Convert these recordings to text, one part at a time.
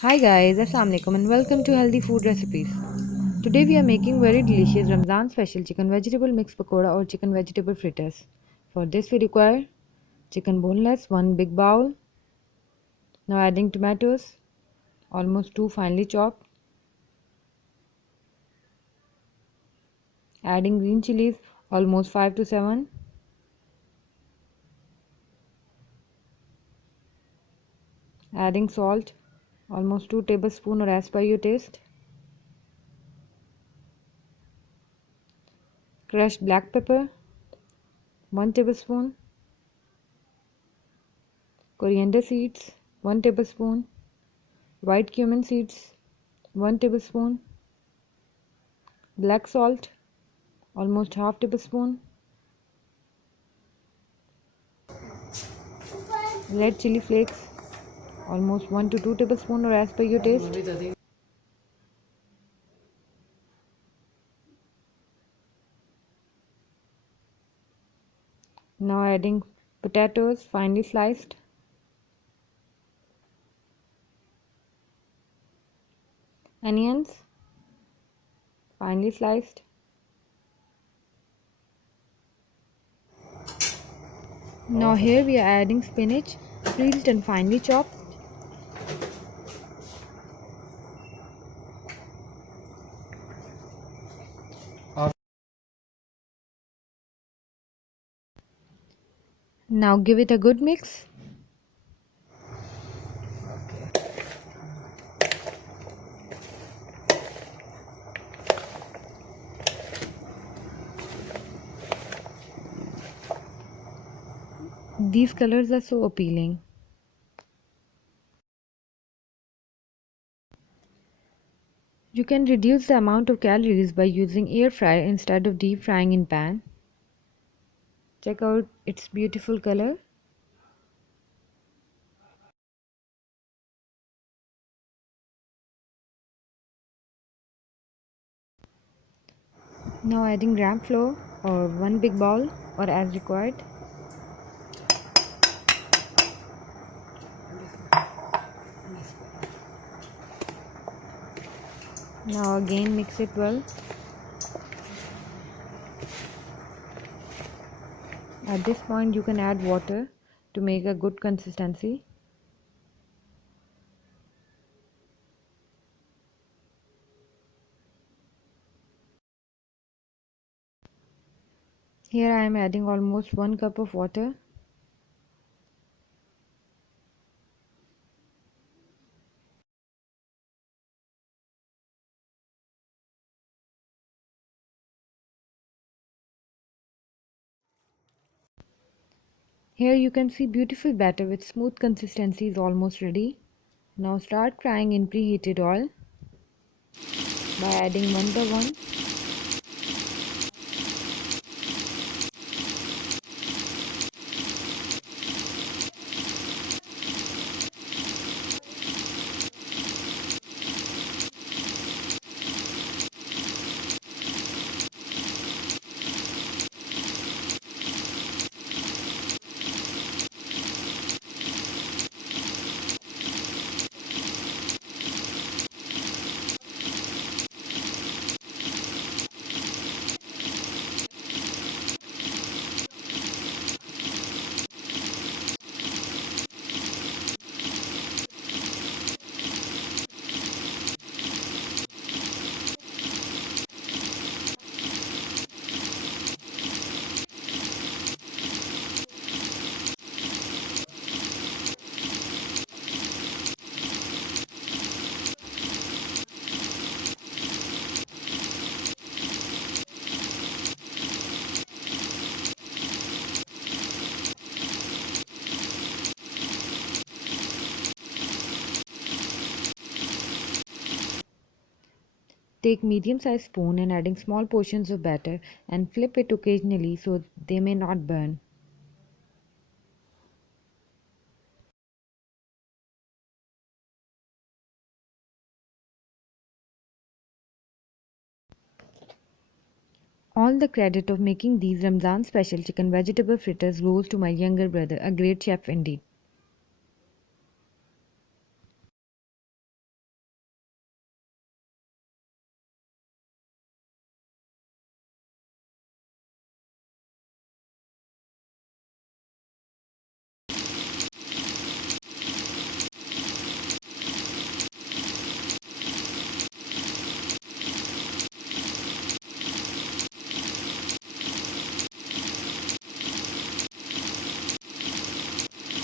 Hi guys, Assalamualaikum and welcome to Healthy Food Recipes. Today we are making very delicious Ramzan special chicken vegetable mix pakora or chicken vegetable fritters. For this we require chicken boneless, 1 big bowl. Now adding tomatoes, almost 2 finely chopped. Adding green chilies, almost 5 to 7. Adding salt, almost 2 tablespoons or as per your taste. Crushed black pepper, 1 tablespoon. Coriander seeds, 1 tablespoon. White cumin seeds, 1 tablespoon. Black salt, almost half tablespoon. Red chili flakes, almost 1 to 2 tablespoon or as per your taste. Now adding potatoes finely sliced. Onions finely sliced. Now here we are adding spinach, peeled and finely chopped. Now give it a good mix. These colors are so appealing. You can reduce the amount of calories by using air fryer instead of deep frying in pan. Check out its beautiful color. Now adding gram flour or 1 big bowl or as required. Now again mix it well. At this point you can add water to make a good consistency. Here I am adding almost 1 cup of water. Here you can see beautiful batter with smooth consistency is almost ready. Now start frying in preheated oil by adding one by one. Take medium sized spoon and adding small portions of batter and flip it occasionally so they may not burn. All the credit of making these Ramzan special chicken vegetable fritters goes to my younger brother, a great chef indeed.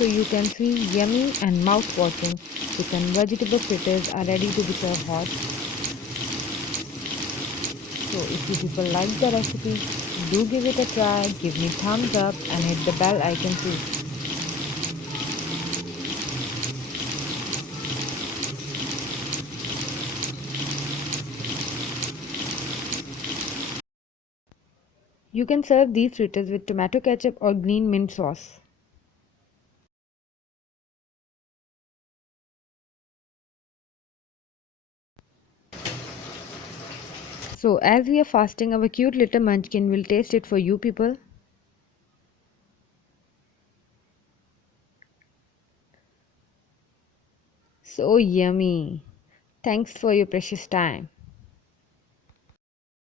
so you can see yummy and mouth-watering chicken vegetable fritters are ready to be served hot. So if you people like the recipe, do give it a try, give me thumbs up and hit the bell icon too. You can serve these fritters with tomato ketchup or green mint sauce. So as we are fasting, our cute little munchkin will taste it for you people. So yummy. Thanks for your precious time.